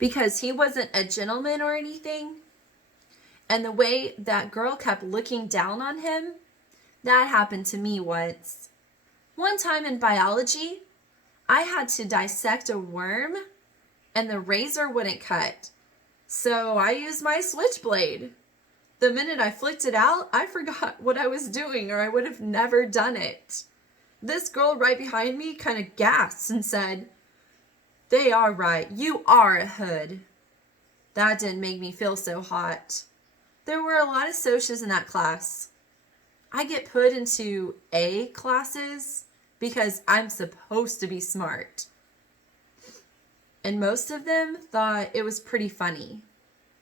because he wasn't a gentleman or anything. And the way that girl kept looking down on him, that happened to me once. One time in biology, I had to dissect a worm and the razor wouldn't cut. So I used my switchblade. The minute I flicked it out, I forgot what I was doing or I would have never done it. This girl right behind me kind of gasped and said, "They are right. You are a hood." That didn't make me feel so hot. There were a lot of socias in that class. I get put into A classes because I'm supposed to be smart. And most of them thought it was pretty funny.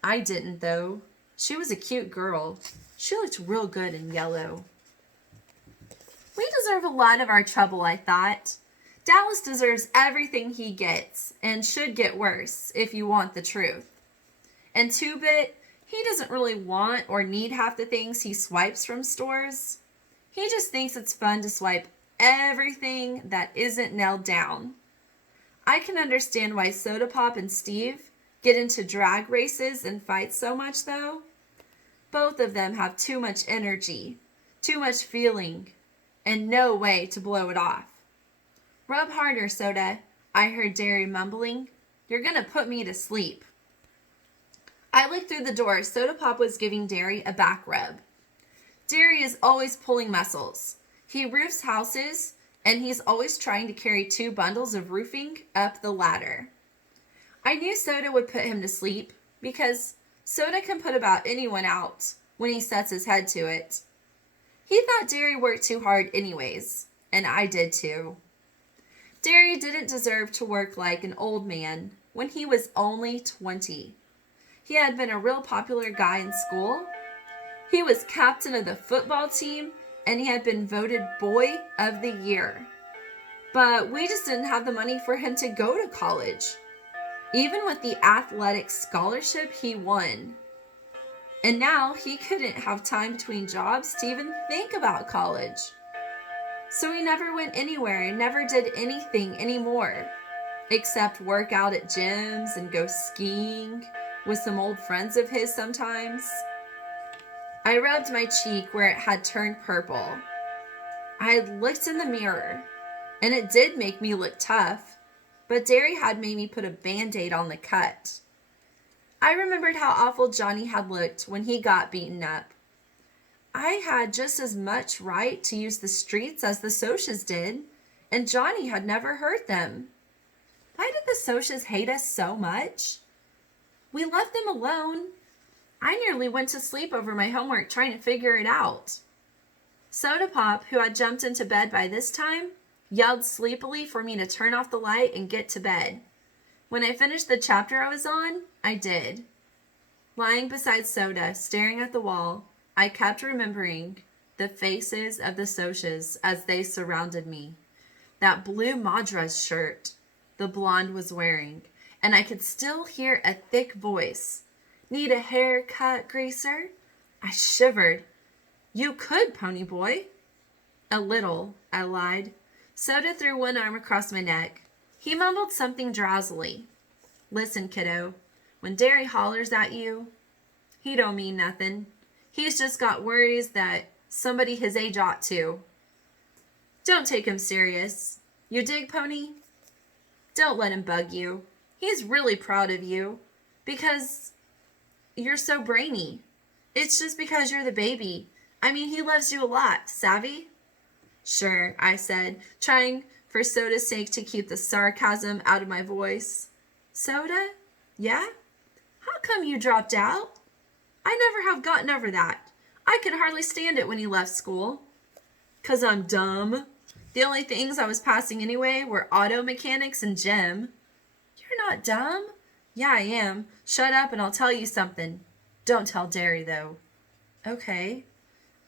I didn't, though. She was a cute girl. She looked real good in yellow. We deserve a lot of our trouble, I thought. Dallas deserves everything he gets, and should get worse, if you want the truth. And Two-Bit, he doesn't really want or need half the things he swipes from stores. He just thinks it's fun to swipe everything that isn't nailed down. I can understand why Soda Pop and Steve get into drag races and fight so much, though. Both of them have too much energy, too much feeling, and no way to blow it off. "Rub harder, Soda," I heard Derry mumbling. "You're gonna put me to sleep." I looked through the door. Soda Pop was giving Derry a back rub. Derry is always pulling muscles. He roofs houses, and he's always trying to carry 2 bundles of roofing up the ladder. I knew Soda would put him to sleep because Soda can put about anyone out when he sets his head to it. He thought Derry worked too hard anyways, and I did too. Derry didn't deserve to work like an old man when he was only 20. He had been a real popular guy in school. He was captain of the football team, and he had been voted Boy of the Year. But we just didn't have the money for him to go to college, even with the athletic scholarship he won. And now he couldn't have time between jobs to even think about college. So he never went anywhere and never did anything anymore, except work out at gyms and go skiing with some old friends of his sometimes. I rubbed my cheek where it had turned purple. I had looked in the mirror, and it did make me look tough, but Derry had made me put a Band-Aid on the cut. I remembered how awful Johnny had looked when he got beaten up. I had just as much right to use the streets as the Socias did, and Johnny had never hurt them. Why did the Socias hate us so much? We left them alone. I nearly went to sleep over my homework trying to figure it out. Soda Pop, who had jumped into bed by this time, yelled sleepily for me to turn off the light and get to bed. When I finished the chapter I was on, I did. Lying beside Soda, staring at the wall, I kept remembering the faces of the Socias as they surrounded me. That blue Madras shirt the blonde was wearing, and I could still hear a thick voice. "Need a haircut, greaser?" I shivered. "You could, pony boy." "A little," I lied. Soda threw one arm across my neck. He mumbled something drowsily. "Listen, kiddo, when Derry hollers at you, he don't mean nothing. He's just got worries that somebody his age ought to. Don't take him serious. You dig, pony? Don't let him bug you. He's really proud of you because you're so brainy. It's just because you're the baby. I mean, he loves you a lot, savvy?" "Sure," I said, trying for Soda's sake to keep the sarcasm out of my voice. "Soda? Yeah? How come you dropped out?" "I never have gotten over that. I could hardly stand it when he left school." "'Cause I'm dumb. The only things I was passing anyway were auto mechanics and gym." "You're not dumb." "Yeah, I am. Shut up and I'll tell you something. Don't tell Derry, though." "Okay.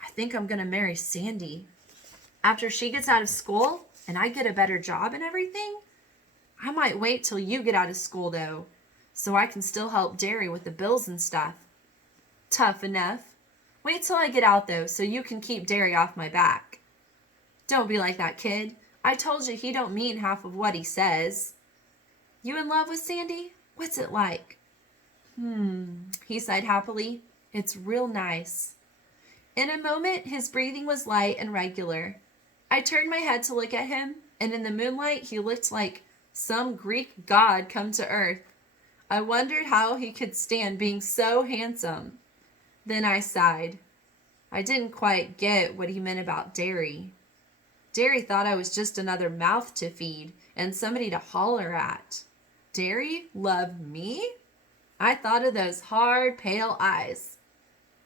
I think I'm gonna marry Sandy. After she gets out of school and I get a better job and everything. I might wait till you get out of school, though, so I can still help Derry with the bills and stuff." "Tough enough. Wait till I get out, though, so you can keep Derry off my back." "Don't be like that, kid. I told you he don't mean half of what he says." "You in love with Sandy? What's it like? He sighed happily. It's real nice. In a moment, his breathing was light and regular. I turned my head to look at him, and in the moonlight, he looked like some Greek god come to earth. I wondered how he could stand being so handsome. Then I sighed. I didn't quite get what he meant about Derry. Derry thought I was just another mouth to feed and somebody to holler at. Derry loved me? I thought of those hard, pale eyes.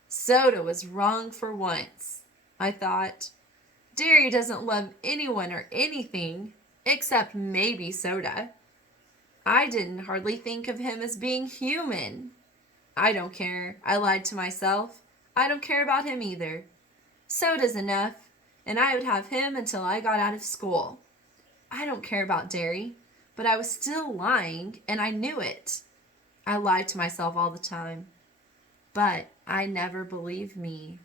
Soda was wrong for once, I thought. Derry doesn't love anyone or anything, except maybe Soda. I didn't hardly think of him as being human. I don't care, I lied to myself. I don't care about him either. Soda's enough, and I would have him until I got out of school. I don't care about Derry, but I was still lying, and I knew it. I lied to myself all the time. But I never believed me.